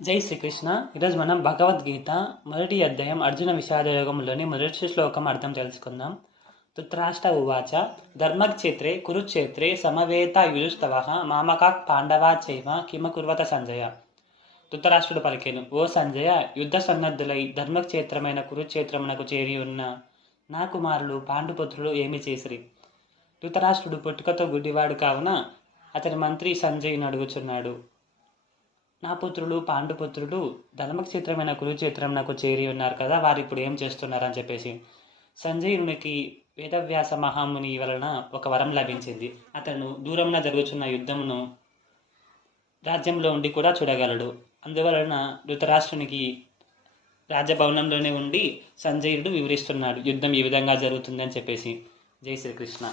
జై శ్రీకృష్ణ. ఈరోజు మనం భగవద్గీత మొదటి అధ్యాయం అర్జున విషాదయోగంలోని మొదటి శ్లోకం అర్థం తెలుసుకుందాం. ధృతరాష్ట్ర ఉవాచ ధర్మక్షేత్రే కురుక్షేత్రే సమవేతాయుస్తవ మామకాక్ పాండవా చైవ కిమకుర్వత సంజయ. ధృతరాష్ట్రుడు పలికెను, ఓ సంజయ, యుద్ధ సన్నద్ధులై ధర్మక్షేత్రమైన కురుక్షేత్రమునకు చేరి ఉన్న నా కుమారులు పాండుపుత్రులు ఏమి చేసిరి? ధృతరాష్ట్రుడు పుట్టుకతో గుడ్డివాడు కావున అతని మంత్రి సంజయుని అడుగుచున్నాడు, నా పుత్రులు పాండుపుత్రులు ధర్మక్షేత్రమైన కురుక్షేత్రంనకు చేరి ఉన్నారు కదా, వారు ఇప్పుడు ఏం చేస్తున్నారని చెప్పేసి. సంజయునికి వేదవ్యాస మహాముని వలన ఒక వరం లభించింది. అతను దూరమున జరుగుతున్న యుద్ధమును రాజ్యంలో ఉండి కూడా చూడగలడు. అందువలన ధృతరాష్ట్రునికి రాజభవనంలోనే ఉండి సంజయుడు వివరిస్తున్నాడు యుద్ధం ఈ విధంగా జరుగుతుందని చెప్పేసి. జై శ్రీకృష్ణ.